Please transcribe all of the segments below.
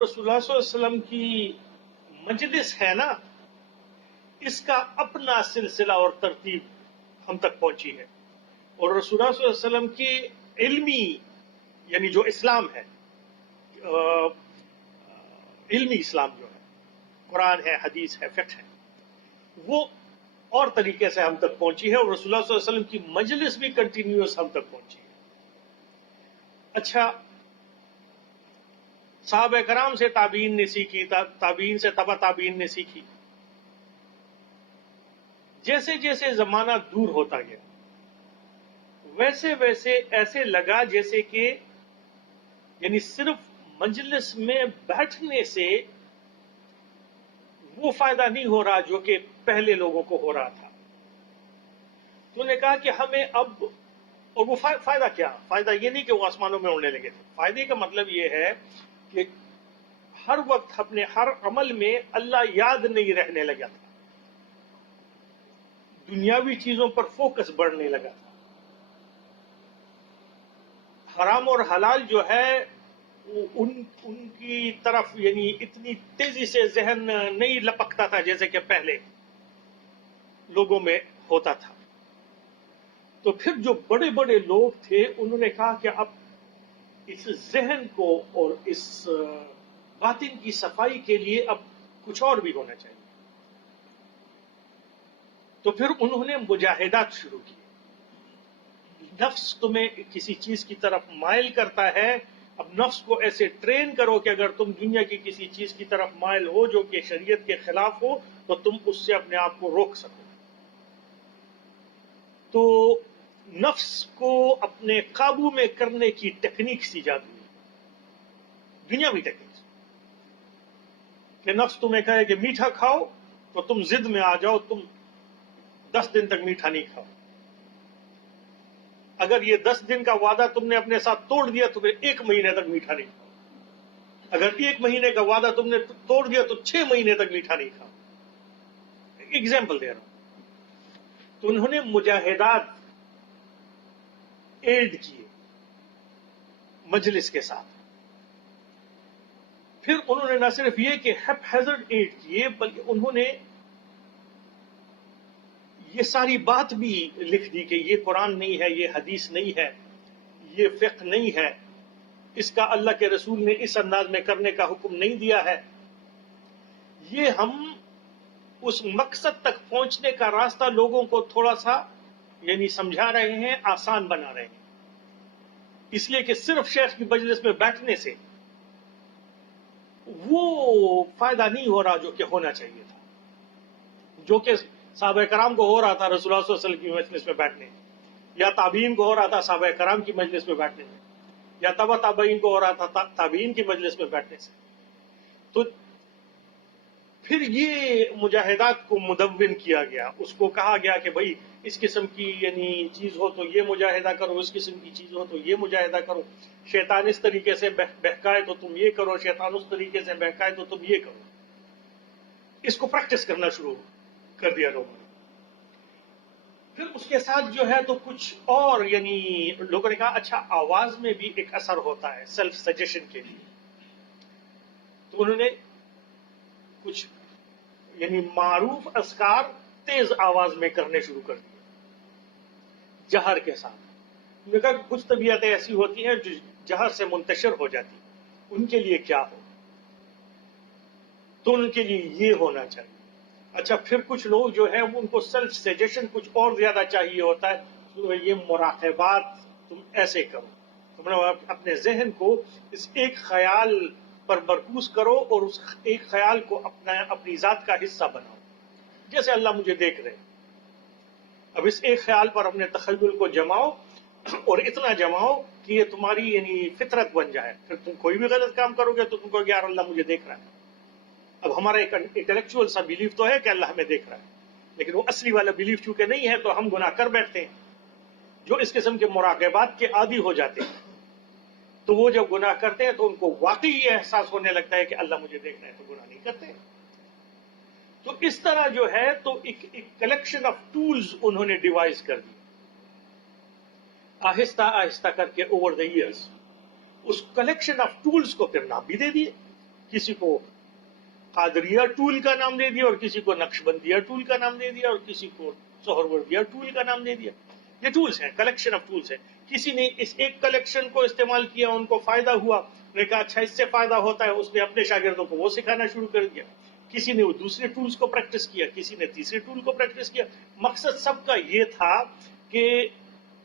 رسول اللہ صلی اللہ علیہ وسلم کی مجلس ہے نا، اس کا اپنا سلسلہ اور ترتیب ہم تک پہنچی ہے، اور رسول اللہ صلی اللہ علیہ وسلم کی علمی یعنی جو اسلام ہے، علمی اسلام جو ہے، قرآن ہے، حدیث ہے، فقہ ہے، وہ اور طریقے سے ہم تک پہنچی ہے، اور رسول اللہ صلی اللہ علیہ وسلم کی مجلس بھی کنٹینیوس ہم تک پہنچی ہے۔ اچھا، صحابہ کرام سے تابعین نے سیکھی، تابعین سے تبع تابعین نے سیکھی۔ جیسے جیسے زمانہ دور ہوتا گیا، ویسے ویسے ایسے لگا جیسے کہ یعنی صرف مجلس میں بیٹھنے سے وہ فائدہ نہیں ہو رہا جو کہ پہلے لوگوں کو ہو رہا تھا۔ تو انہوں نے کہا کہ ہمیں اب، اور وہ فائدہ کیا؟ فائدہ یہ نہیں کہ وہ آسمانوں میں اڑنے لگے تھے، فائدے کا مطلب یہ ہے کہ ہر وقت اپنے ہر عمل میں اللہ یاد نہیں رہنے لگا تھا، دنیاوی چیزوں پر فوکس بڑھنے لگا تھا، حرام اور حلال جو ہے ان کی طرف یعنی اتنی تیزی سے ذہن نہیں لپکتا تھا جیسے کہ پہلے لوگوں میں ہوتا تھا۔ تو پھر جو بڑے بڑے لوگ تھے انہوں نے کہا کہ اب اس ذہن کو اور اس باطن کی صفائی کے لیے اب کچھ اور بھی ہونا چاہیے۔ تو پھر انہوں نے مجاہدات شروع کی۔ نفس تمہیں کسی چیز کی طرف مائل کرتا ہے، اب نفس کو ایسے ٹرین کرو کہ اگر تم دنیا کی کسی چیز کی طرف مائل ہو جو کہ شریعت کے خلاف ہو تو تم اس سے اپنے آپ کو روک سکو۔ تو نفس کو اپنے قابو میں کرنے کی ٹیکنیک سیکھا دی، دنیاوی ٹیکنیک، کہ نفس تمہیں کہے کہ میٹھا کھاؤ تو تم ضد میں آ جاؤ، تم 10 دن تک میٹھا نہیں کھاؤ۔ اگر یہ 10 دن کا وعدہ تم نے اپنے ساتھ توڑ دیا تو پھر 1 مہینے تک میٹھا نہیں کھاؤ۔ اگر 1 مہینے کا وعدہ تم نے توڑ دیا تو 6 مہینے تک میٹھا نہیں کھاؤ۔ ایگزامپل دے رہا ہوں۔ تو انہوں نے مجاہدات ایڈ کیے مجلس کے ساتھ۔ پھر انہوں نے نہ صرف یہ کہ ہیپ ہیزرڈ ایڈ کیے، بلکہ انہوں نے یہ ساری بات بھی لکھ دی کہ یہ قرآن نہیں ہے، یہ حدیث نہیں ہے، یہ فقہ نہیں ہے، اس کا اللہ کے رسول نے اس انداز میں کرنے کا حکم نہیں دیا ہے، یہ ہم اس مقصد تک پہنچنے کا راستہ لوگوں کو تھوڑا سا یعنی سمجھا رہے ہیں، آسان بنا رہے ہیں، اس لیے کہ صرف شیخ کی مجلس میں بیٹھنے سے وہ فائدہ نہیں ہو رہا جو کہ ہونا چاہیے تھا، جو کہ صحابہ کرام کو ہو رہا تھا رسول اللہ صلی اللہ علیہ وسلم کی مجلس میں بیٹھنے، یا تابعین کو ہو رہا تھا صحابہ کرام کی مجلس میں بیٹھنے میں، یا تبع تابعین کو ہو رہا تھا تابعین کی مجلس میں بیٹھنے سے۔ تو پھر یہ مجاہدات کو مدون کیا گیا، اس کو کہا گیا کہ بھائی اس قسم کی یعنی چیز ہو تو یہ مجاہدہ کرو، اس قسم کی چیز ہو تو یہ مجاہدہ کرو، شیطان اس طریقے سے بہکائے تو تم یہ کرو، شیطان اس طریقے سے بہکائے تو تم یہ کرو۔ اس کو پریکٹس کرنا شروع کر دیا لوگوں نے۔ پھر اس کے ساتھ جو ہے تو کچھ اور یعنی لوگوں نے کہا اچھا آواز میں بھی ایک اثر ہوتا ہے سیلف سجیشن کے لیے، تو انہوں نے کچھ یعنی معروف اذکار تیز آواز میں کرنے شروع کر دیے جہر کے ساتھ۔ انہوں نے کہا کہ کچھ طبیعتیں ایسی ہوتی ہیں جو جہر سے منتشر ہو جاتی، ان کے لیے کیا ہو، تو ان کے لیے یہ ہونا چاہیے۔ اچھا پھر کچھ لوگ جو ہیں ان کو سیلف سجیشن کچھ اور زیادہ چاہیے ہوتا ہے، تو یہ مراقبات تم ایسے کرو، تم اپنے ذہن کو اس ایک خیال پر مرکوز کرو اور اس ایک خیال کو اپنی ذات کا حصہ بناؤ، جیسے اللہ مجھے دیکھ رہے۔ اب اس ایک خیال پر اپنے تخیل کو جماؤ اور اتنا جماؤ کہ یہ تمہاری یعنی فطرت بن جائے، پھر تم کوئی بھی غلط کام کرو گے تو تم کو یار اللہ مجھے دیکھ رہا ہے۔ اب ہمارا ایک انٹلیکچوئل سا بیلیف تو ہے کہ اللہ ہمیں دیکھ رہا ہے، لیکن وہ اصلی والا بیلیف چونکہ نہیں ہے تو ہم گناہ کر بیٹھتے ہیں۔ جو اس قسم کے مراقبات کے عادی ہو جاتے ہیں تو وہ جب گناہ کرتے ہیں تو ان کو واقعی یہ احساس ہونے لگتا ہے کہ اللہ مجھے دیکھ رہا ہے، تو گناہ نہیں کرتے۔ تو اس طرح جو ہے تو ایک کلیکشن آف ٹولز انہوں نے ڈیوائز کر دی، آہستہ آہستہ کر کے اوور دا ایئرز اس کلیکشن آف ٹولز کو پھر نام بھی دے دیے کسی کو قادریہ ٹول کا نام دے دیا اور کسی کو نقشبندیہ ٹول کا نام دے دیا اور کسی کو سہروردیہ ٹول کا نام دے دیا. یہ ٹولز ہیں, کلیکشن آف ٹولز ہیں. کسی نے اس ایک کلیکشن کو استعمال کیا, ان کو فائدہ ہوا, نے کہا اچھا اس سے فائدہ ہوتا ہے, اس نے اپنے شاگردوں کو وہ سکھانا شروع کر دیا. کسی نے وہ دوسرے ٹولز کو پریکٹس کیا, کسی نے تیسرے ٹول کو پریکٹس کیا. مقصد سب کا یہ تھا کہ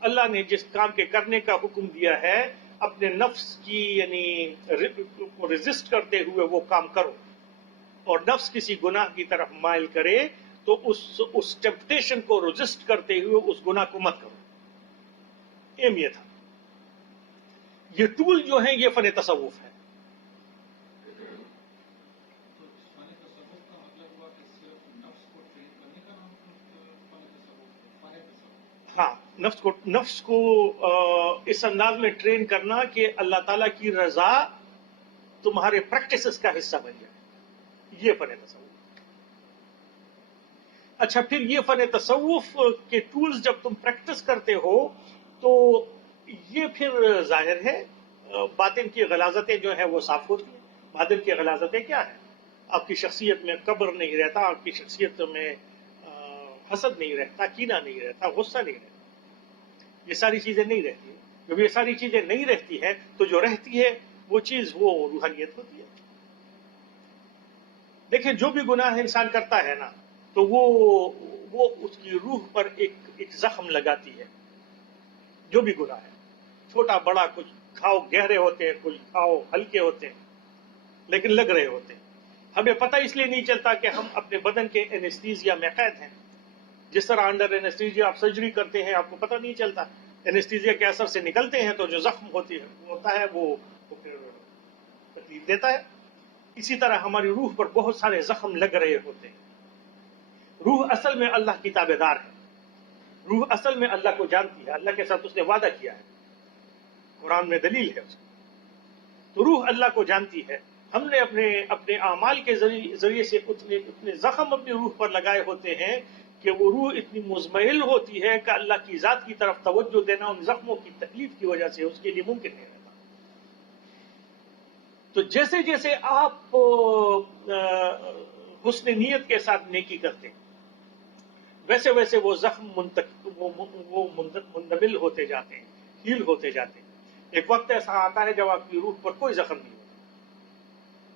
اللہ نے جس کام کے کرنے کا حکم دیا ہے اپنے نفس کی یعنی ریزسٹ کرتے ہوئے وہ کام کرو, اور نفس کسی گناہ کی طرف مائل کرے تو اس ٹیمپٹیشن کو ریزسٹ کرتے ہوئے اس گناہ کو مت کرو. ایم یہ تھا. یہ ٹول جو ہیں یہ فن تصوف ہے. ہاں, نفس کو اس انداز میں ٹرین کرنا کہ اللہ تعالیٰ کی رضا تمہارے پریکٹسز کا حصہ بن جائے, یہ فن تصوف. اچھا, پھر یہ فن تصوف کے ٹولز جب تم پریکٹس کرتے ہو تو یہ پھر ظاہر ہے باطن کی غلاظتیں جو ہیں وہ صاف ہوتی ہیں. باطن کی غلاظتیں کیا ہیں؟ آپ کی شخصیت میں کبر نہیں رہتا, آپ کی شخصیت میں حسد نہیں رہتا, کینہ نہیں رہتا, غصہ نہیں رہتا. یہ ساری چیزیں نہیں رہتی. جب یہ ساری چیزیں نہیں رہتی ہے تو جو رہتی ہے وہ چیز وہ روحانیت ہوتی ہے. دیکھیں, جو بھی گناہ انسان کرتا ہے نا تو وہ اس کی روح پر ایک زخم لگاتی ہے. جو بھی گناہ ہے, چھوٹا بڑا, کچھ گھاؤ گہرے ہوتے ہیں, کچھ گھاؤ ہلکے ہوتے ہیں, لیکن لگ رہے ہوتے ہیں. ہمیں پتہ اس لیے نہیں چلتا کہ ہم اپنے بدن کے اینستھیزیا میں قید ہیں. جس طرح انڈر اینستھیزیا آپ سرجری کرتے ہیں, آپ کو پتہ نہیں چلتا. اینستھیزیا کے اثر سے نکلتے ہیں تو جو زخم ہوتا ہے وہ پھر تکلیف دیتا ہے. اسی طرح ہماری روح پر بہت سارے زخم لگ رہے ہوتے ہیں. روح اصل میں اللہ کی تابع دار ہے. روح اصل میں اللہ کو جانتی ہے, اللہ کے ساتھ اس نے وعدہ کیا ہے, قرآن میں دلیل ہے اس کی. تو روح اللہ کو جانتی ہے. ہم نے اپنے اعمال کے ذریعے سے اتنے زخم اپنی روح پر لگائے ہوتے ہیں کہ وہ روح اتنی مزمحل ہوتی ہے کہ اللہ کی ذات کی طرف توجہ دینا ان زخموں کی تکلیف کی وجہ سے اس کے لیے ممکن نہیں رہتا. تو جیسے جیسے آپ حسن نیت کے ساتھ نیکی کرتے ہیں ویسے ویسے وہ زخم مندمل ہوتے جاتے ہیں, ہیل ہوتے جاتے ہیں. ایک وقت ایسا آتا ہے جب آپ کی روح پر کوئی زخم نہیں ہوتا.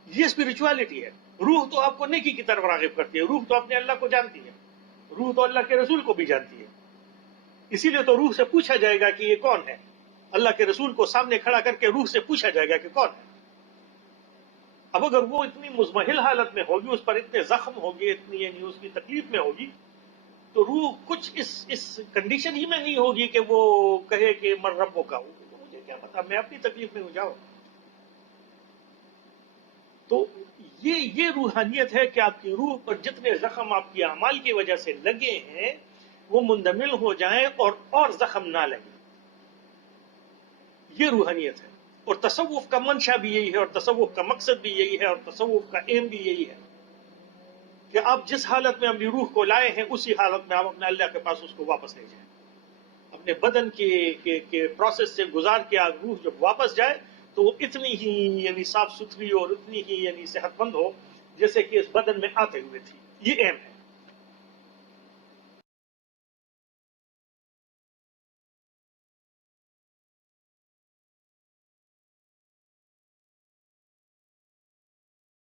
یہ اسپرچولیٹی ہے. روح تو آپ کو نیکی کی طرف راغب کرتی ہے, روح تو اپنے اللہ کو جانتی ہے, روح تو اللہ کے رسول کو بھی جانتی ہے. اسی لیے تو روح سے پوچھا جائے گا کہ یہ کون ہے. اللہ کے رسول کو سامنے کھڑا کر کے روح سے پوچھا جائے گا کہ کون ہے. اب اگر وہ اتنی مزمحل حالت میں ہوگی, اس پر اتنے زخم ہوگی, اتنی یعنی اس کی تکلیف میں ہوگی, تو روح کچھ اس کنڈیشن ہی میں نہیں ہوگی کہ وہ کہے کہ من ربوں کا ہوں. مجھے کیا پتا, میں اپنی تکلیف میں ہو جاؤں. تو یہ روحانیت ہے کہ آپ کی روح پر جتنے زخم آپ کی اعمال کی وجہ سے لگے ہیں وہ مندمل ہو جائیں اور زخم نہ لگے. یہ روحانیت ہے. اور تصوف کا منشا بھی یہی ہے, اور تصوف کا مقصد بھی یہی ہے, اور تصوف کا ایم بھی یہی ہے کہ آپ جس حالت میں اپنی روح کو لائے ہیں اسی حالت میں آپ اپنے اللہ کے پاس اس کو واپس لے جائیں. اپنے بدن کے پروسیس سے گزار کے آپ روح جب واپس جائے تو وہ اتنی ہی یعنی صاف ستھری اور اتنی ہی یعنی صحت مند ہو جیسے کہ اس بدن میں آتے ہوئے تھی. یہ ایم ہے.